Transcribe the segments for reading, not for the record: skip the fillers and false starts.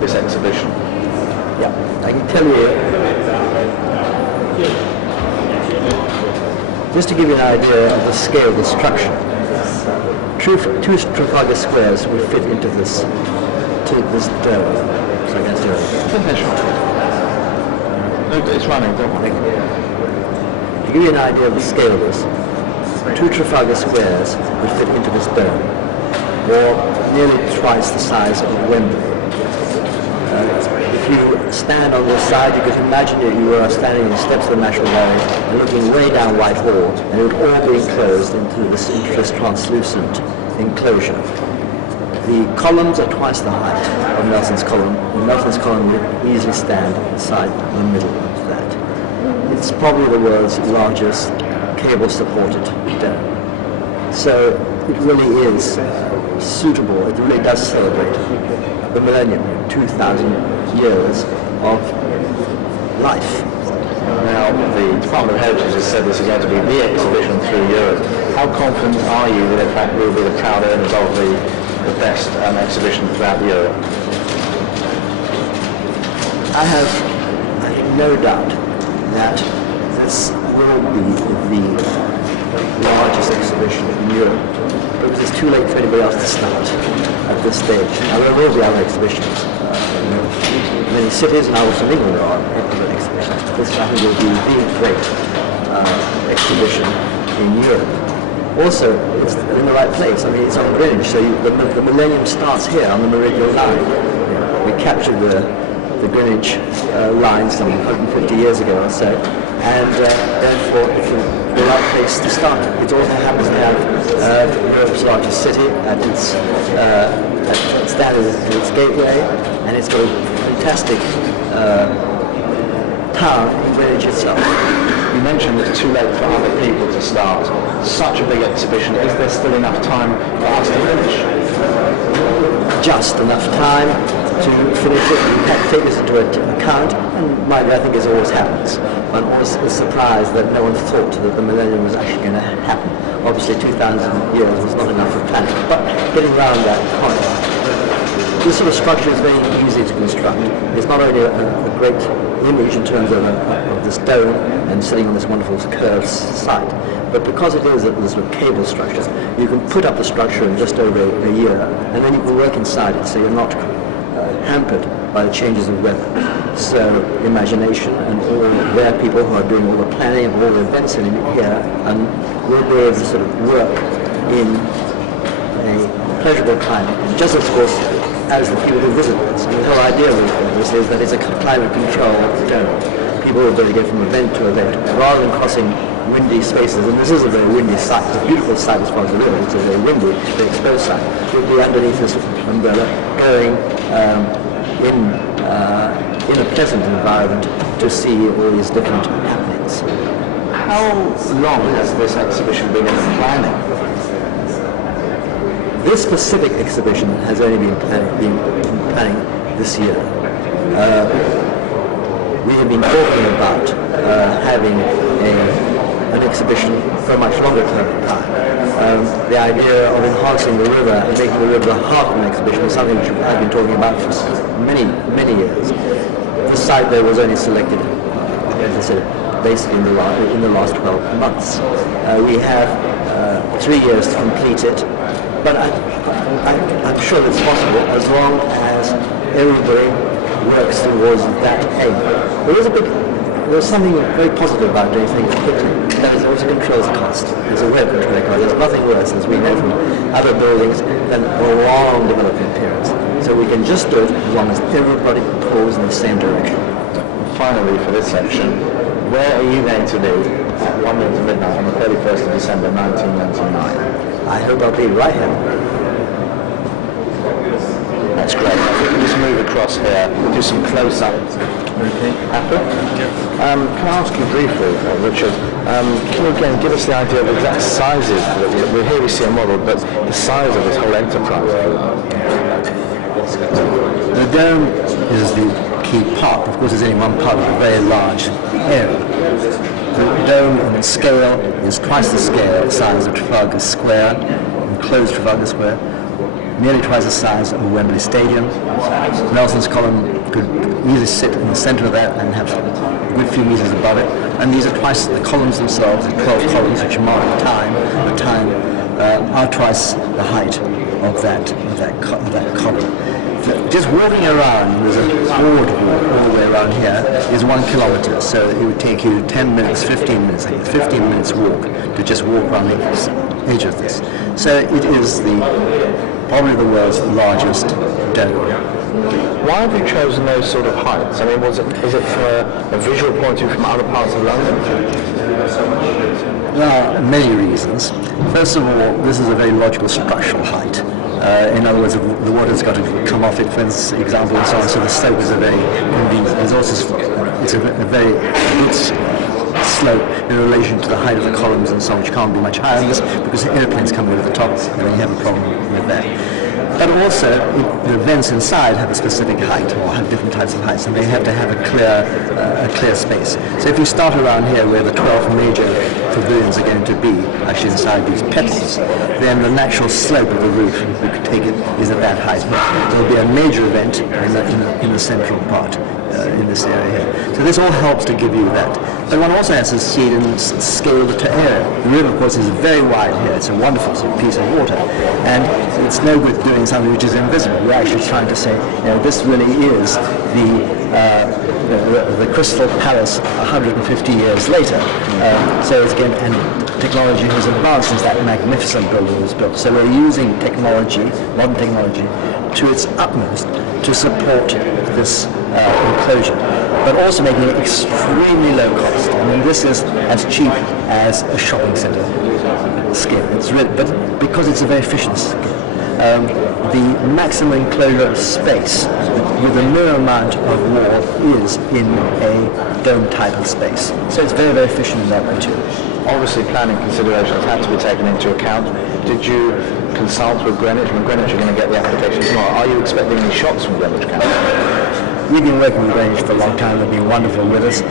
this exhibition? Yeah, I can tell you, just to give you an idea of the scale of the structure, two Trafalgar squares would fit into this dome. So I guess it's running, don't worry. To give you an idea of the scale of this, two Trafalgar squares would fit into this dome, or nearly twice the size of Wembley. If you stand on this side, you could imagine that you were standing on the steps of the National Gallery and looking way down Whitehall, and it would all be enclosed into this translucent enclosure. The columns are twice the height of Nelson's column, and Nelson's column would easily stand inside the middle of that. It's probably the world's largest cable-supported dome. So it really is suitable, it really does celebrate the millennium, 2,000 years of life. Now, the Department of Heritage has said this is going to be the exhibition through Europe. How confident are you that in fact we'll be the proud owners of the best exhibition throughout Europe? I have no doubt that this will be the largest exhibition in Europe, because it's too late for anybody else to start at this stage. Now, there will be other exhibitions. In many cities, and also in England there are other exhibitions. This, I think, will be the great exhibition in Europe. Also, it's in the right place. I mean, it's on Greenwich, so the Millennium starts here on the Meridian line. We captured the Greenwich line some 150 years ago or so, and therefore it's the right place to start. It also happens to have Europe's largest city at its gateway, and it's got a fantastic town in Greenwich itself. You mentioned it's too late for other people to start such a big exhibition. Is there still enough time for us to finish? Just enough time to finish it. You have to take this into account, and I think as always happens, one always is surprised that no one thought that the millennium was actually going to happen. Obviously 2,000 years was not enough for planning, but getting around that point. This sort of structure is very easy to construct. It's not only a great image in terms of this dome and sitting on this wonderful curved site, but because it is a sort of cable structure, you can put up the structure in just over a year, and then you can work inside it, so you're not hampered by the changes of weather. So imagination and all their people who are doing all the planning and all the events in here, and will be able to sort of work in a pleasurable climate, just of course as the people who visit this. And the whole idea of this is that it's a climate controlled dome. People will be able to go from event to event rather than crossing windy spaces, and this is a very windy site. It's a beautiful site as far as the river. It's a very windy, very exposed site. You'll be underneath this umbrella, going in a pleasant environment to see all these different happenings. How long has this exhibition been in the planning? This specific exhibition has only been planning this year. We have been talking about having an exhibition for a much longer term time. The idea of enhancing the river and making the river the heart of an exhibition is something which I've been talking about for many, many years. The site though was only selected, as I said, basically in the last 12 months. We have 3 years to complete it, but I'm sure it's possible as long as everybody works towards that aim. There's something very positive about doing things quickly. That is, also controls cost. There's a way of controlling cost. There's nothing worse, as we know from other buildings, than long development periods. So we can just do it as long as everybody pulls in the same direction. Finally, for this section, where are you going to be at 1 minute to midnight on the 31st of December 1999? I hope I'll be right here. That's great. We can just move across here, do some close-ups. Okay. Happy? Can I ask you briefly, Richard, can you again give us the idea of the exact sizes? Here we see a model, but the size of this whole enterprise. The dome is the key part. Of course, there's only one part of a very large area. The dome in scale is twice the size of Trafalgar Square, enclosed Trafalgar Square. nearly twice the size of Wembley Stadium. Nelson's column could easily sit in the center of that and have a good few meters above it. And these are twice, the columns themselves, the 12 columns which mark the time, are twice the height of that column. Just walking around, there's a broad walk all the way around here, is 1 kilometer. So it would take you 10 minutes, 15 minutes, like 15 minutes walk to just walk around the edge of this. So it is probably the world's largest dome. Why have you chosen those sort of heights? I mean, is it from a visual point of view from other parts of London? There are many reasons. First of all, this is a very logical structural height. In other words, the water's got to come off it, for example, and so on. So the slope is a very convenient. It's a very good slope in relation to the height of the columns and so on, which can't be much higher than this because the airplanes come over the top, and then you have a problem with that. But also, the vents inside have a specific height, or have different types of heights, and they have to have a clear space. So if you start around here where the 12 major pavilions are going to be, actually inside these petals, then the natural slope of the roof, if we could take it, is at that height. There will be a major event in the central part. In this area here. So this all helps to give you that. But one also has to see it in scale to area. The river, of course, is very wide here. It's a wonderful sort of piece of water. And it's no good doing something which is invisible. We're actually trying to say, this really is the Crystal Palace 150 years later. So it's again, and technology has advanced since that magnificent building was built. So we're using technology, modern technology, to its utmost to support this enclosure, but also making it extremely low cost. I mean, this is as cheap as a shopping centre scale. It's really, but because it's a very efficient scale. The maximum enclosure of space with a low amount of wall is in a dome type of space. So it's very, very efficient in that way too. Obviously, planning considerations had to be taken into account. Did you consult with Greenwich? When Greenwich are going to get the application tomorrow, are you expecting any shocks from Greenwich Council? We've been working with Greenwich for a long time. They've been wonderful with us.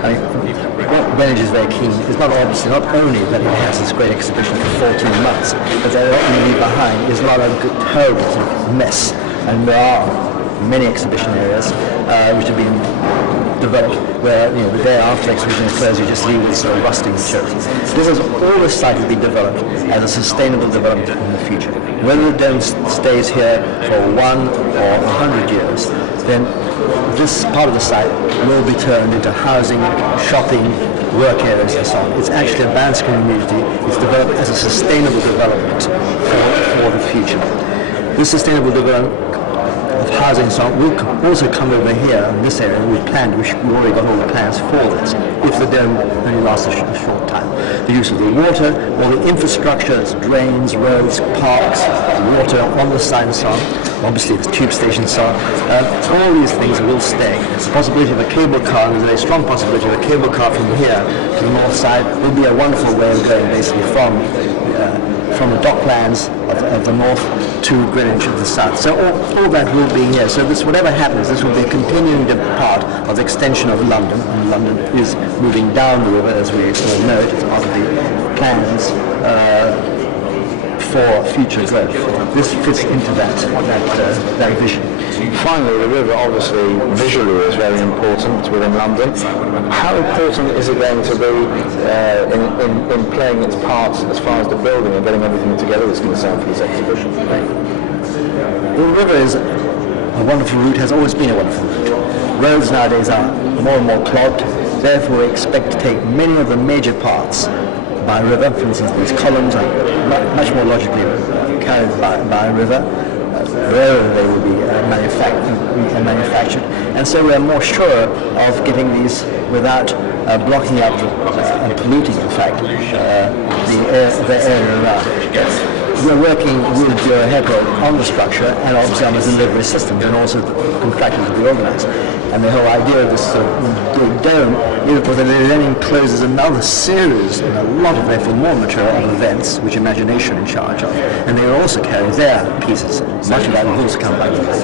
I mean, what Greenwich is very keen is not only that it has this great exhibition for 14 months, but that what you leave behind is not a terrible mess. And there are many exhibition areas which have been developed where the day after the exhibition is closed, you just leave with sort of rusting materials. This is all the site will be developed as a sustainable development in the future. Whether the dome stays here for 1 or 100 years, then this part of the site will be turned into housing, shopping, work areas and so on. It's actually a balanced community. It's developed as a sustainable development for the future. This sustainable development of housing and so on will also come over here in this area. We've already got all the plans for this, if the dome only lasts a short time. The use of the water, all the infrastructure, drains, roads, parks, water on the site and so on. Obviously the tube stations, so on. All these things will stay. The possibility of a cable car, there's a very strong possibility of a cable car from here to the north side will be a wonderful way of going basically from the docklands of the north to Greenwich of the south. So all that will be here. So this, whatever happens, this will be a continuing part of the extension of London. And London is moving down the river, as we all know it. It's part of the plans for future growth. This fits into that vision. Finally, the river obviously visually is very important within London. How important is it going to be in playing its parts as far as the building and getting everything together is concerned for this exhibition? The river is a wonderful route, has always been a wonderful route. Roads nowadays are more and more clogged, therefore we expect to take many of the major parts by river. For instance, these columns are much more logically carried by river, wherever they will be manufactured. And so we are more sure of getting these without blocking up and polluting, in fact, the area around. We're working with Bureau Headroad on the structure and obviously on the delivery systems and also the contractors to be organized. And the whole idea of this big dome is that it then encloses another series and a lot of therefore more material of events which Imagination are in charge of. And they will also carry their pieces. Much of that will also come back to us.